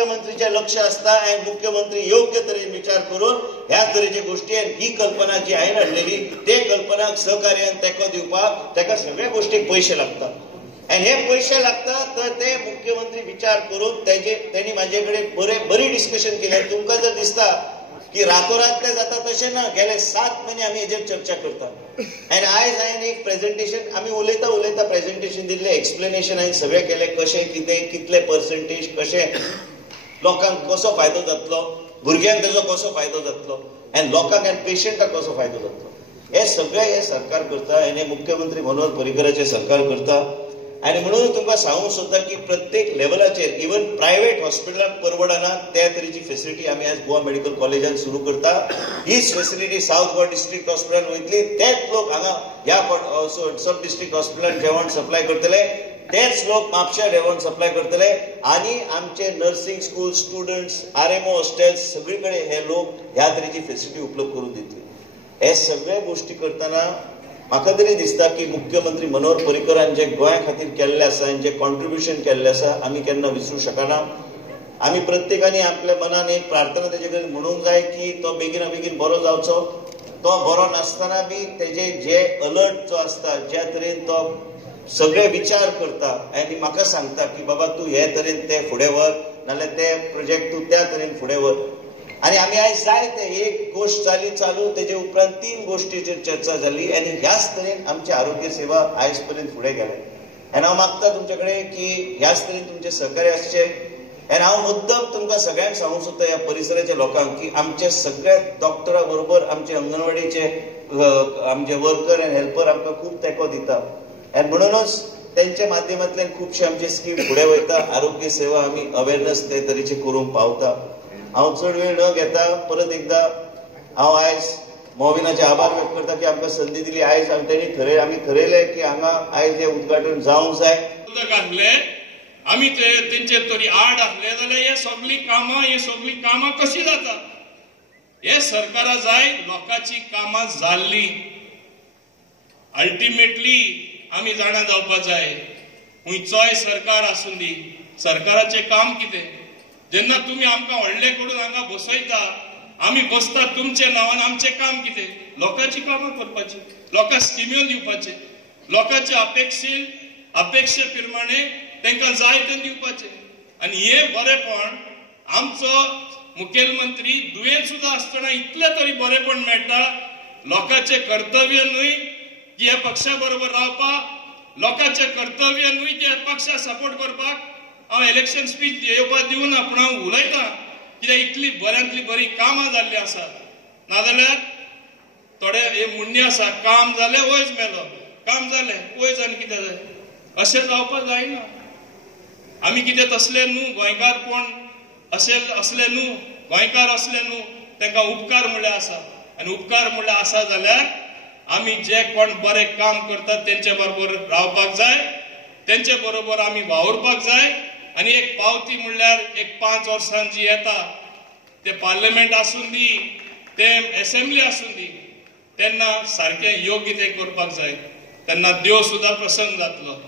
मुख्यमंत्रीचे लक्ष असता आणि मुख्यमंत्री योग्य तरेन विचार करून ह्या तरेची गोष्टी ही कल्पना जी हांवें हाडलेली ते कल्पनाक सहकार्यान तेको दिवपाक ताका सगळ्या गोष्टीक पयशे लागतात आणि हे पयशे लागतात तर ते मुख्यमंत्री विचार करून त्यांनी माझे कडेन बरी डिस्कशन केली. तुमकां जर दिसता की रातोरात ते जाता तशें ना, गेले 7 महिने आमी हेजेर चर्चा करतात आणि आयज हांवें एक प्रेझेंटेशन आमी उलयता प्रेझेंटेशन दिल्लें एक्सप्लेनेशन हांवें सगळें केलें कशें कितें कितले पर्सेंटेज कशें लोकांक कसो फायदो जातलो, भुरग्यांक तेजो कसो फायदो जातलो आनी लोकांक आनी पेशंटाक कसो फायदो जातलो हे सगळें हे सरकार करता आनी मुख्यमंत्री मनोहर पर्रीकराचें सरकार करता. आणि म्हणून तुमकां सांगूं सोदता की प्रत्येक लेवलाचेर इवन प्रायव्हेट हॉस्पिटलाक परवडना त्या तरेची फेसिलिटी आमी आज गोवा मेडिकल कॉलेजान सुरू करता. हीच फेसिलिटी साऊथ गोवा डिस्ट्रिक्ट हॉस्पिटलान वयतली, तेच लोक हांगा ह्या सब डिस्ट्रिक्ट हॉस्पिटलान जेवण सप्लाय करतले, तेच लोक म्हापश्या जेवण सप्लाय करतले आणि आमचे nursing school students RMO hostels सगळी कडेन हे लोक ह्या तरेची फेसिलिटी उपलब्ध करून दितले. हे सगळे गोष्टी करतना म्हाका तरी दिसता की मुख्यमंत्री मनोहर पर्रीकरान जे गोंया खातीर केल्लें आसा जे कॉन्ट्रिब्युशन केल्लें आसा आमी केन्ना विसरूं शकना. आमी प्रत्येकानी आपल्या मनान एक प्रार्थना तेजे कडेन म्हणूंक जाय की तो बेगिना बेगीन बरो जावचो. तो बरो नासतना बी तेजे जे अलर्ट जो आसता ज्या तरेन तो सगळे विचार करता आनी म्हाका सांगता की बाबा तूं हे तरेन ते फुडें व्हर नाल्यार ते प्रोजेक्ट तूं त्या तरेन फुडें व्हर. आणि आम्ही आयज जायते एक गोष्ट जाली चालू तेजे उपरांत 3 गोष्टीचेर चर्चा जाली आणि ह्याच तरेन आमची आरोग्य सेवा आयज पर्यंत फुडें गेले. आनी हांव मागता तुमचे कडेन की ह्याच तरेन तुमचे सहकार्य आसचें. आनी हांव मुद्दम तुमकां सगळ्यांक सांगूंक सोदता ह्या परिसराच्या लोकांक की आमचे सगळे डॉक्टरा बरोबर आमचे अंगणवाडीचे आमचे वर्कर आनी हेल्पर आमकां खूब तेंको दिता आनी म्हणूनच त्यांच्या माध्यमांतल्यान खुबशे आमचे स्कीम फुडें वयता. आरोग्य सेवा आमी अवेरनस ते तरेचे करूंक पावता. हांव चड वेळ न घेता परत एकदा हांव आयज मोविनाचे आभार व्यक्त करता की आमकां संदी दिली. आयज आमी ठरयलें की हांगा आयज हे उद्घाटन जावंक जाय. आमी तेंचे तरी आड आसले जाल्यार हे सगळी कामां कशी जाता. हे सरकारा जाय लोकांची कामां जाल्ली. अल्टिमेटली आमी जाणा जावपाक जाय खंयचोय सरकार आसूं दी सरकाराचें काम कितें. जेन्ना तुम्ही आमकां व्हडले करून हांगा बसयता आमी बसता तुमचे नांवान आमचें काम कितें. लोकांची कामां करपाची, लोकांक स्किम्यो दिवपाचे, लोकांचे अपेक्षे प्रमाणे तांकां जाय तें दिवपाचें. आनी हे बरेपण आमचो मुखेलमंत्री दुयेंत सुद्दां आसतना इतले तरी बरेपण मेळटा. लोकांचे कर्तव्य न्हय की ह्या पक्षा बरोबर रावपाक, लोकांचे कर्तव्य न्हय की ह्या पक्षाक सपोर्ट करपाक. हांव इलेक्शन स्पीच येवपाक दिवन हांव उलयतां कित्याक इतली बऱ्यांतली बरी कामां जाल्ली आसात. नाजाल्यार थोडे हे म्हणणे आसा काम जालें वयच मेलो, काम जालें वयच आनी कितें जाय अशें जावपाक जायना. आमी कितें तसले न्हू गोंयकारपण असले न्हू गोंयकार असले न्हू. तांकां उपकार म्हणल्यार आसा आनी उपकार म्हणल्यार आसा जाल्यार आमी जे कोण बरें काम करतात तेंचे बरोबर रावपाक जाय, तेंचे बरोबर आमी वावुरपाक जाय. आणि एक पावती म्हणल्यार एक 5 वर्सां जी येता ते पार्लमेंट आसूं दी ते असेंब्ली आसूं दी तेन्ना सारकें योग्य ते करपाक जाय. तेन्ना देव सुद्दां प्रसन्न जातलो.